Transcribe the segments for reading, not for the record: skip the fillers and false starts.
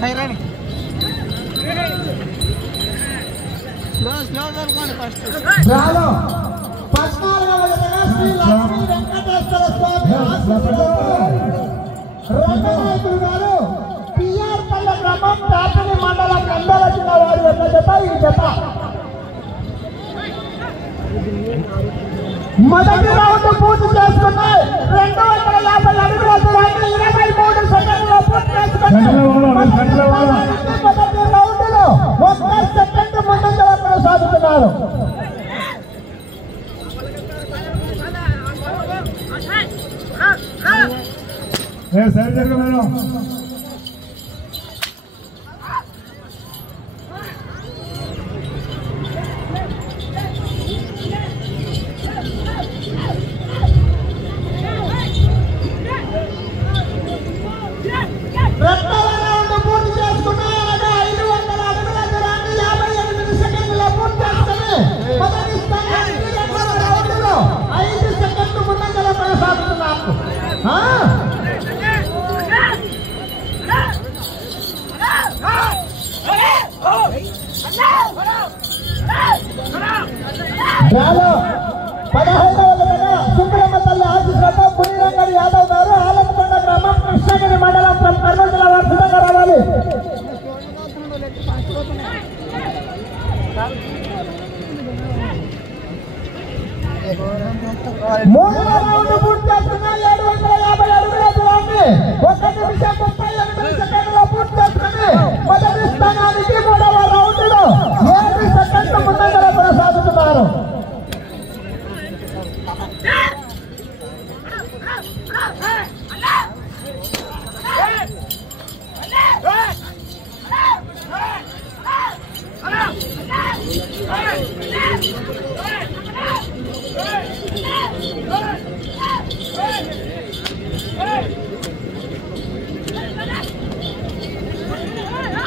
Siren రాలో 14వ జతగా శ్రీ లక్ష్మీ వెంకటేశ్వర స్వామి రంగనాయకులు గారు PR పల్లె గ్రామం తాపని మండలం నందల జిల్లా వారి యొక్క జత ఈ జత మొదటి రౌండ్ పూర్తి చేసుకున్నాయి 250 అడుగుల దూరాన్ని 23 సెకండ్లలో పూర్తి చేసుకున్నాయి మొదటి రౌండ్ లో 1 సెకండ్ ముందంజలో కొనసాగుతున్నారు సైడ్ జరగ మేడం సుబ్రహ్మ తల్లి ఆశీస్సులతో పులిరంగడి యాదవ్ గారు ఆలమకొండ గ్రామం కృష్ణగిరి మండలం కర్నూలు జిల్లా వారు సిద్ధంగా రావాలి మూడవ రౌండ్ పూర్తి చేసుకున్నాయి 750 అడుగుల దూరాన్ని 1 నిమిషం 38 సెకండ్లలో పూర్తి చేసుకుని మొదటి స్థానానికి మూడవ రౌండ్ లో 7 సెకండ్ల ముందంజలో కొనసాగుతున్నారు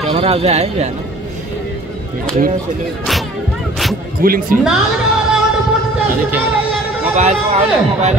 कैमरा आ गया है कूलिंग से मोबाइल मोबाइल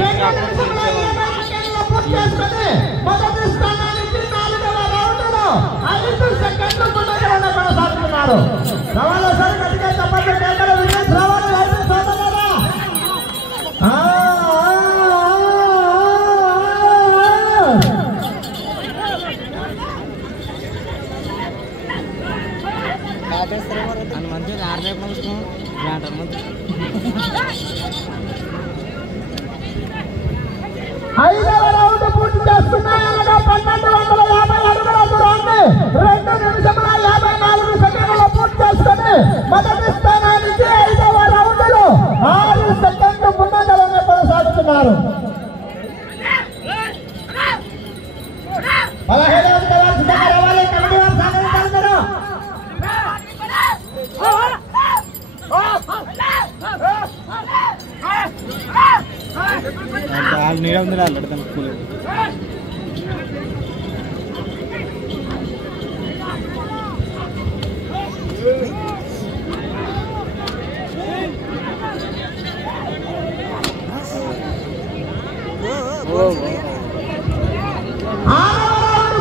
ఐదవ రౌండ్ పూర్తి చేసుకున్నాయి 1250 అడుగుల దూరాన్ని 2 నిమిషముల 54 సెకండ్లలో పూర్తి చేసుకుని మొదటి స్థానానికి 5వ రౌండ్ లో 6 సెకండ్లు ముందంజలోనే కొనసాగుతున్నారు 17వ తరగతి సిద్ధంగా రావాలి కమిటీ వారు సహకరించాలి నీడ ఉంది అల్లడతాను కూలి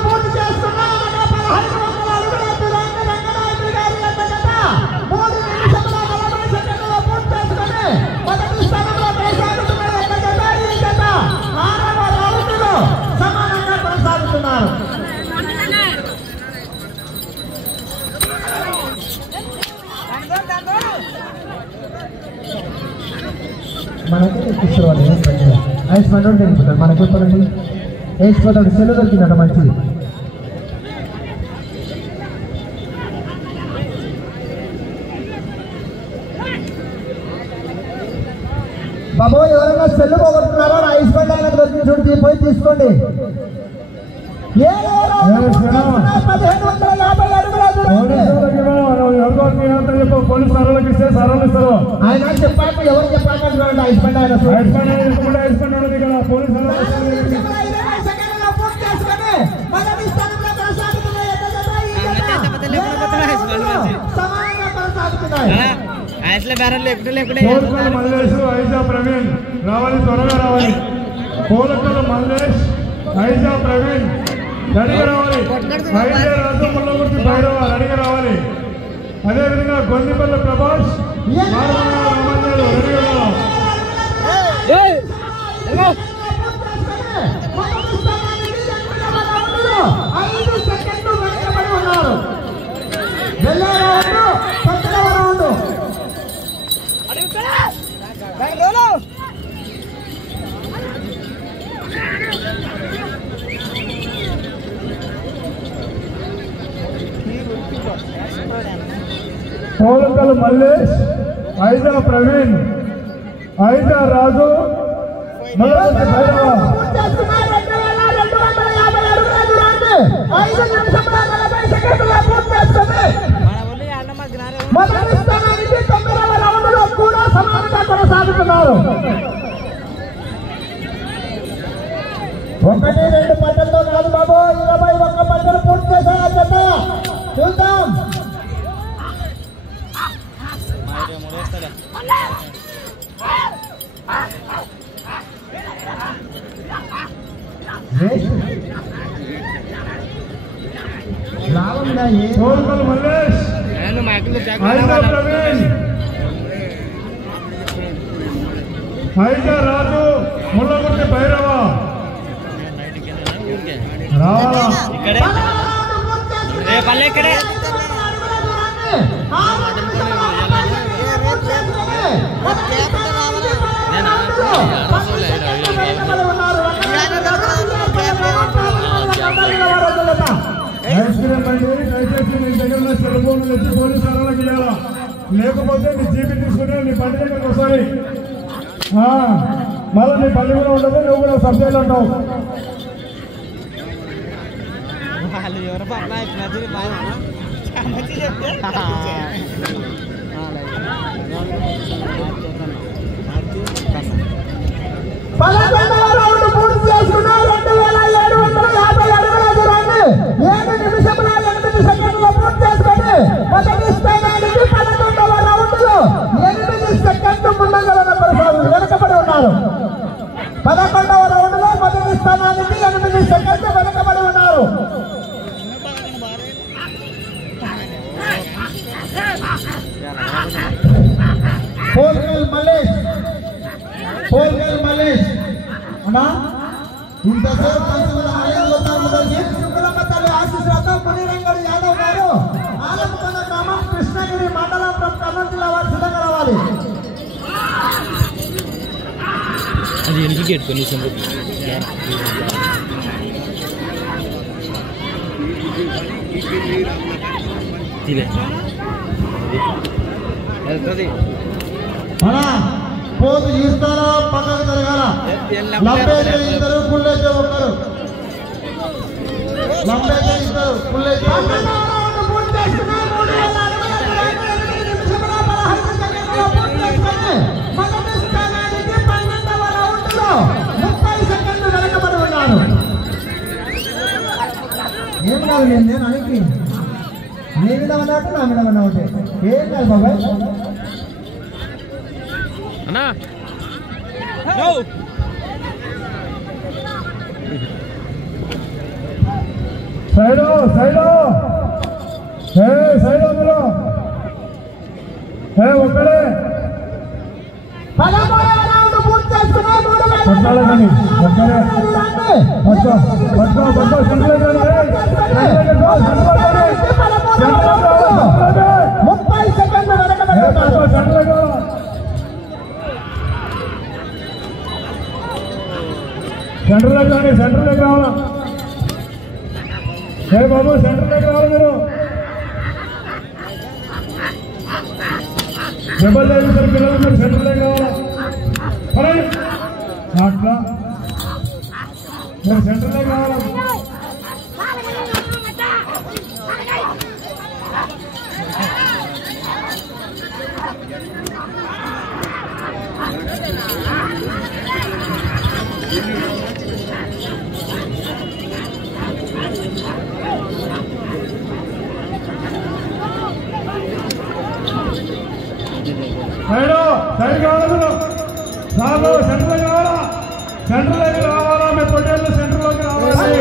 పూర్తి చేసుకున్నాయి 1500 అడుగుల దూరాన్ని రంగనాయకులు గారి యొక్క జత 3 నిమిషముల 40 సెకండ్లలో పూర్తి చేసుకుని మొదటి స్థానంలో కొనసాగుతున్న యొక్క జత ఈ జత 6వ రౌండ్ లో సమానంగా కొనసాగుతున్నారు మనకి తీసుకురావాలి ఐస్ పండు మనకి చెప్పండి వేసిపోతాడు సెల్లు దొరికిందట మంచిది బాబు ఎవరైనా సెల్లు పోగొట్టున్నారో నా ఐస్ పండు ఆయన దొరికిన చూడు పోయి తీసుకోండి 1550 అడుగుల ఆయన చెప్పాక ఎవరు చెప్పాక ఐస్ పండు ఆయన మల్లేష్ ఐజా ప్రవీణ్ రావాలి త్వరగా రావాలి పోలకల మల్లేష్ ఐజా ప్రవీణ్ రెడీగా రావాలి. ఐదే రాజు ముల్లగుర్తి భైరవ రెడీగా రావాలి. అదేవిధంగా గొందిపల్లి ప్రభాస్ రామాంజలు రెడీగా రావాలి. పోలంకల్ మల్లేష్, ఐదా ప్రవీణ్, ఐదా రాజు, ముల్లగుర్తి భైరవ. 5 నిమిషముల 40 సెకండ్ల పూర్తి చేసుకొని మొదటి స్థానానికి 9వ రౌండ్లో కూడా సమానంగా కొనసాగుతున్నారు. 1-2 పట్టలతో కాదు బాబు, 21 పట్టలు పూర్తి చేశారు. జత చూద్దాం. పోలంకల్ మల్లేష్, ఐదా ప్రవీణ్, ఐదా రాజు, ముల్లగుర్తి భైరవ రావాలా. ఇక్కడే పల్లె ఇక్కడే ఐస్ క్రీమ్ బండి దయచేసి నీ దగ్గర ఉన్న సెల్ ఫోన్ వచ్చి పోలీసు అరలకు ఇవ్వాలా, లేకపోతే నీ జీపీ తీసుకుని నీ బండి దగ్గరకు వస్తాయి. మళ్ళీ నీ బండి కూడా ఉండదు, నువ్వు కూడా సబ్జెక్ట్ అంటావు. వాళ్ళు ఎవరు పక్కన పూర్తి చేసుకున్నారు. 2750 అడుగుల దూరాన్ని 7 నిమిషముల 8 సెకండ్లు పూర్తి చేసుకొని మొదటి స్థానానికి 11వ రౌండ్లో 8 సెకండ్లు ముందంజలో వెనకబడి ఉన్నారు. 11వ రౌండ్లో మొదటి స్థానానికి 8 సెకండ్లు వెనకబడి ఉన్నారు. పోల్గల్ మల్లేష్ అన్నా ఇంతసేపు ఆశీస్సులతో మునిరంగడి యాదవ్ గారు ఆలమకొండ గ్రామం కృష్ణగిరి మండలం కర్నూలు జిల్లా వారు సిద్ధంగా రావాలి. అది ఇండికేట్ కనీసం పోతు ఇస్తారా పక్కకు జరగాల. 90 ఇద్దరు పుల్లైతే ఒకరు, 90 ఇద్దరు పుల్లైతే ఏం కాదు. నేను అనికి నీ మీద ఉన్నట్టు నా మీద ఉన్న ఒకటి ఏం కాదు బాబాయ్. అన్నా సైడ్ సైడ్ సైడ్ అందులో ఒక్కడే పట్టాలి కానీ ఒక్కడే పట్టుకో పట్టుకో పట్టుకో సెంటర్ 30 సెకండ్లు సెంటర్లోకి రావాలా. హే బాబు సెంటర్లోకి రావాలి మీరు. డబల్ ఇద్దరు పిల్లలు మీరు సెంటర్లోకి రావాలా. అట్లా మీరు సెంటర్లోకి రావాలా. సైడ్ కావాలా సార్లు సెంటర్లోకి రావాలా. సెంటర్లోకి రావాలా. మీ పొట్టేళ్ళు సెంటర్లోకి రావాలి.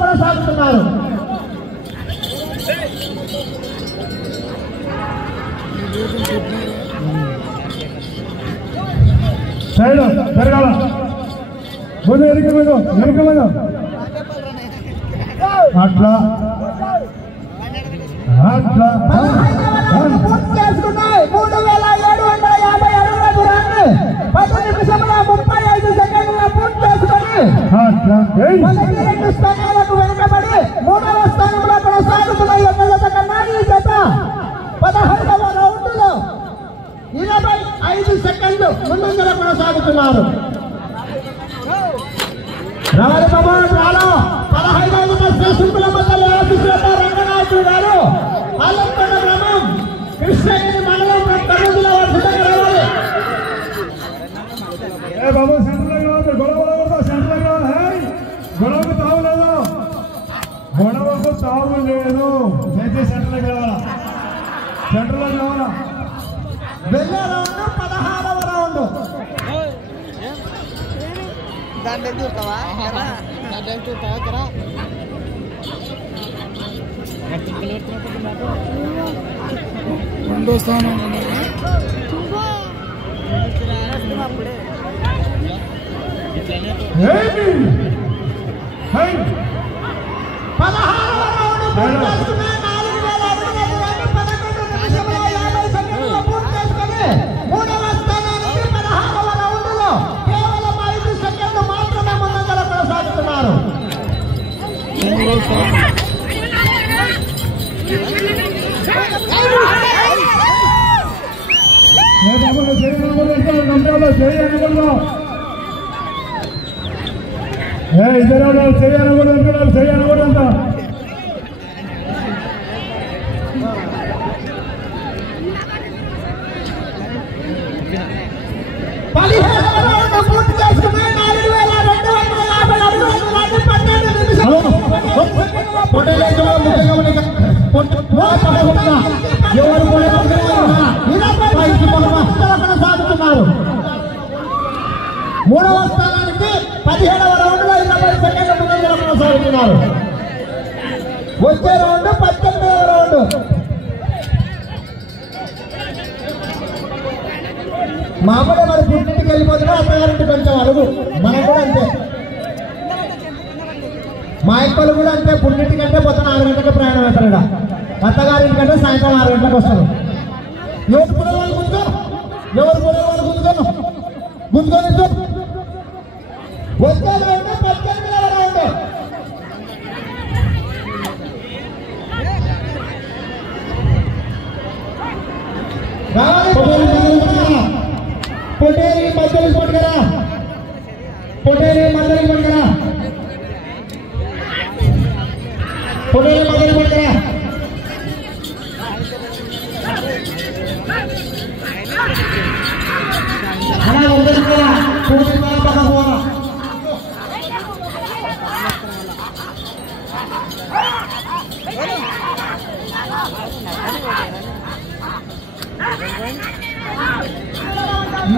కొనసాగుతున్నారు. సైడ్ జరగాల ముందు వెనక అట్లా అట్లా పూర్తి చేసుకున్నాయి. 3750 అడుగుల దూరాన్ని 10 నిమిషముల 35 సెకండ్ల పూర్తి చేసుకుని మొదటి 2 స్థానాలకు వెనుకబడి 3వ స్థానంలో కొనసాగుతున్న ఎమ్మెల్యేల కన్నా ఈ జత 15వ రౌండ్లో 25 సెకండ్లు ముందంజల కొనసాగుతున్నారు. రావాలి బాబా రాలో 15వ శుక్ల మండలి ఆఫీసులో రంగనాయకుడు గారు ఆలంకొండ గ్రామం కృష్ణగిరి మండలం కర్నూలు వరుసగా రావాలి. బాబు సెంటర్ గొడవ సెంటర్ గొడవకు తావు లేదు, గొడవకు తావు లేదు. దయచేసి సెంటర్లోకి రావాలా, సెంటర్లోకి రావాలా. వెళ్ళే రౌండ్ 16వ రౌండ్. దాంట్లో చూస్తావా కదా రెండో స్థానం అప్పుడే 16వ రౌండ్ పూర్తి చేసుకుని 4000 అడుగుల దూరాన్ని 11 నిమిషముల 50 సెకండ్లలో పూర్తి చేసుకుని 3వ స్థానానికి 16వ రౌండ్లో కేవలం 5 సెకండ్లు మాత్రమే ముందంజల కొనసాగుతున్నారు. చేయకూడదంట. 17వ రౌండ్ పూర్తి చేసుకుని 4250 అడుగుల దూరాన్ని 12 నిమిషాలు కొనసాగుతున్నారు. 3వ స్థానానికి 17వ రౌండ్లో 20 సెకండ్ల ముందంజల కొనసాగుతున్నారు. వచ్చే రౌండ్ 18వ రౌండ్. మామూలుగా మరి పుట్టింటికి వెళ్ళిపోతున్నా అత్తగారింటి కొంచెం అడుగు. మనం కూడా అంతే, మా ఇంట్లో కూడా అంతే. పుట్టింటికంటే పొద్దున 6 గంటలకు ప్రయాణం అవుతారు. ఇక్కడ అత్తగారింటికంటే సాయంత్రం 6 గంటలకు వస్తారు. ఎవరు కూడా వాళ్ళు గుంజుకో, ఎవరు కూడా వాళ్ళు గుంజుకోను గుంజుకొని వచ్చే రౌండ్ 18వ రౌండ్. పొటేరి మధ్యలో పట్టుకరా, పొటేరి మధ్యలో పట్టుకరా, పొటేరి మధ్యలో పట్టుకరా. అలా వదిలేసుకోరా, పూర్తి పక్క పోరా.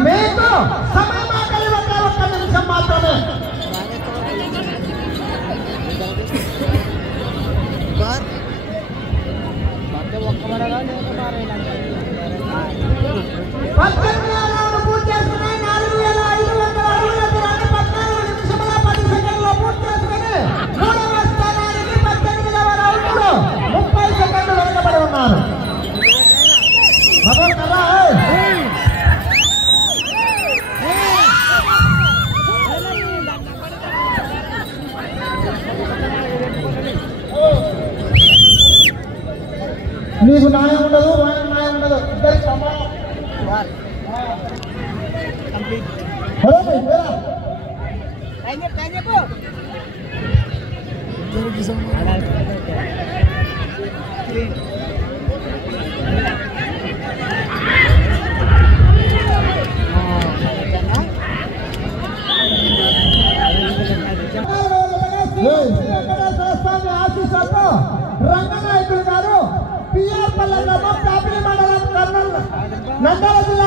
మీకు సమయం ఆకలి ఒక్క నిమిషం మాత్రమే. పూర్తి చేసుకుని 4500 అడుగుల దూరాన్ని 14 నిమిషముల 10 సెకండ్లలో పూర్తి చేసుకుని 3వ స్థానానికి 18వ రౌండ్లో 30 సెకండ్లు వెనుకబడి ఉన్నారు. నీకు న్యాయం ఉండదు, వానికి న్యాయం ఉండదు, ఇద్దరికి సమానం. నాయకులు గారు పిఆర్ పల్లె గ్రామం కాపిలి మండలం కర్నూలు నంద్యాల జిల్లా